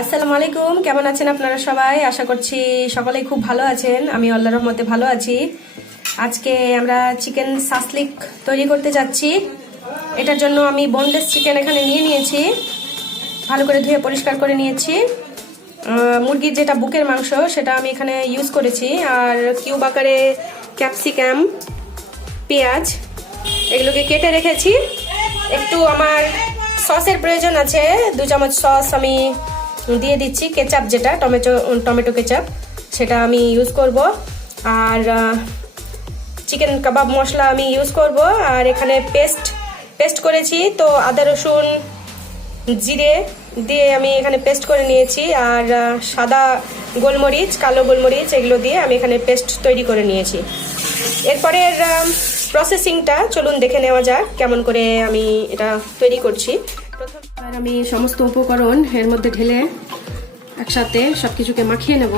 আসসালামু আলাইকুম কেমন আছেন আপনারা সবাই? আশা করছি সকলেই খুব ভালো আছেন। আমি আল্লাহর রহমতে ভালো আছি। আজকে আমরা চিকেন সাসলিক তৈরি করতে যাচ্ছি। এটার জন্য আমি বোনলেস চিকেন এখানে নিয়ে নিয়েছি। ভালো করে ধুয়ে পরিষ্কার করে নিয়েছি। মুরগির যেটা বুকের মাংস, সেটা আমি এখানে ইউজ করেছি। আর কিউব আকারে ক্যাপসিকাম পেঁয়াজ, এগুলোকে কেটে রেখেছি। একটু আমার সসের প্রয়োজন আছে। দু চামচ সস আমি দিয়ে দিচ্ছি কেচাপ যেটা, টমেটো টমেটো কেচাপ, সেটা আমি ইউজ করব। আর চিকেন কাবাব মশলা আমি ইউজ করব। আর এখানে পেস্ট পেস্ট করেছি তো আদা, রসুন, জিরে দিয়ে আমি এখানে পেস্ট করে নিয়েছি। আর সাদা গোলমরিচ, কালো গোলমরিচ এগুলো দিয়ে আমি এখানে পেস্ট তৈরি করে নিয়েছি। এরপরের প্রসেসিংটা চলুন দেখে নেওয়া যাক কেমন করে আমি এটা তৈরি করছি। এবার আমি সমস্ত উপকরণ এর মধ্যে ঢেলে একসাথে সব কিছুকে মাখিয়ে নেব।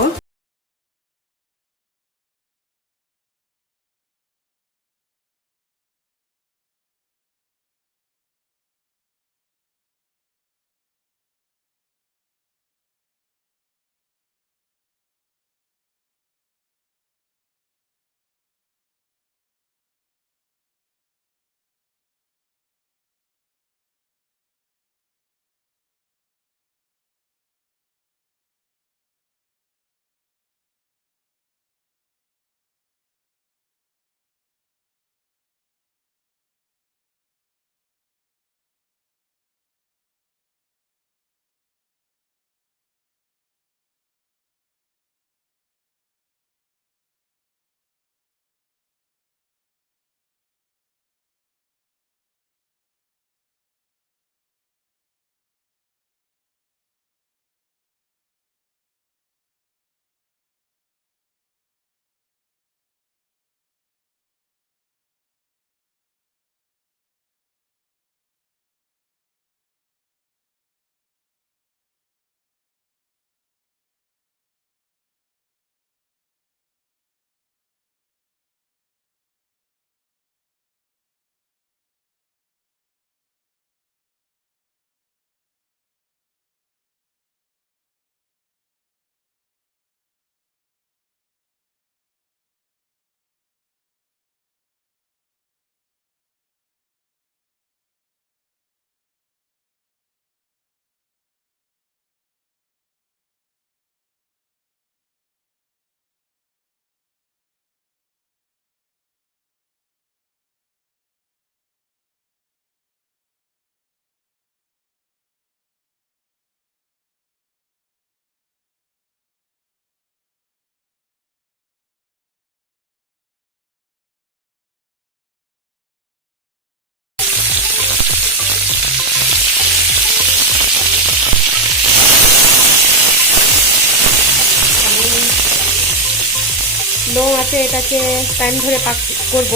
লো আছে, এটাকে টাইম ধরে পাক করব।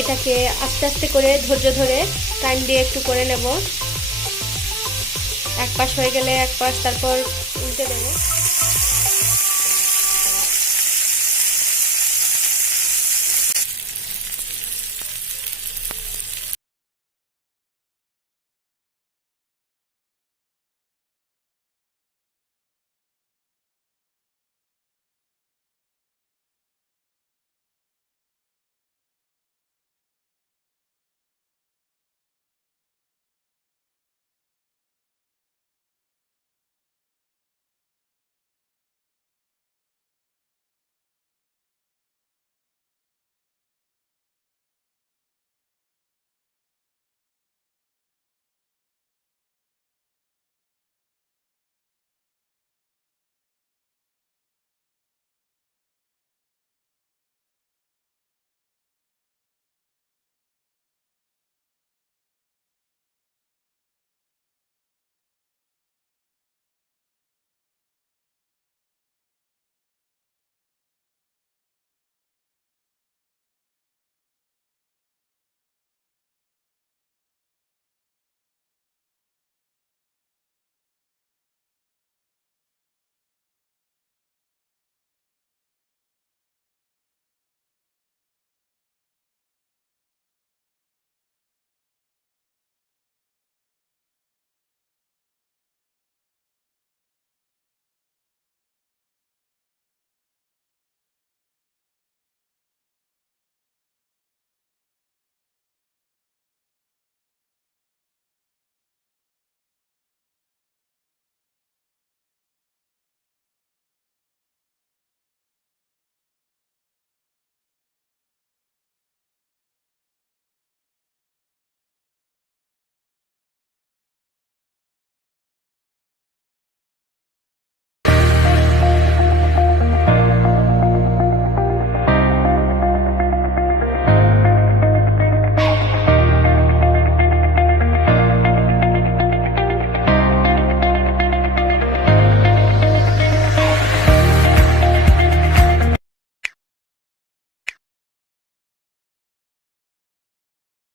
এটাকে আস্তে আস্তে করে ধৈর্য ধরে টাইম দিয়ে একটু করে নেব। এক পাশ হয়ে গেলে এক পাশ তারপর উল্টে দেবো।